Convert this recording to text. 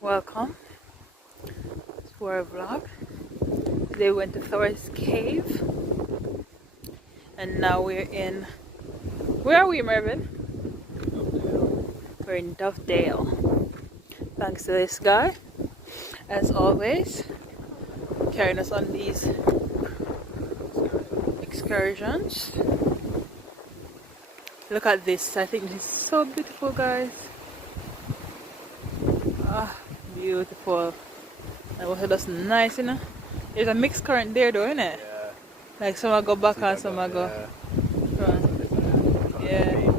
Welcome to our vlog. Today we went to Thor's Cave and now we're in, where are we, Mervyn? We're in Dovedale. Thanks to this guy, as always, carrying us on these excursions. Look at this, I think this is so beautiful, guys. Ah, beautiful. And also that's nice, you know. There's a mixed current there though, isn't it? Yeah. Like some I go back and some I go front. Yeah.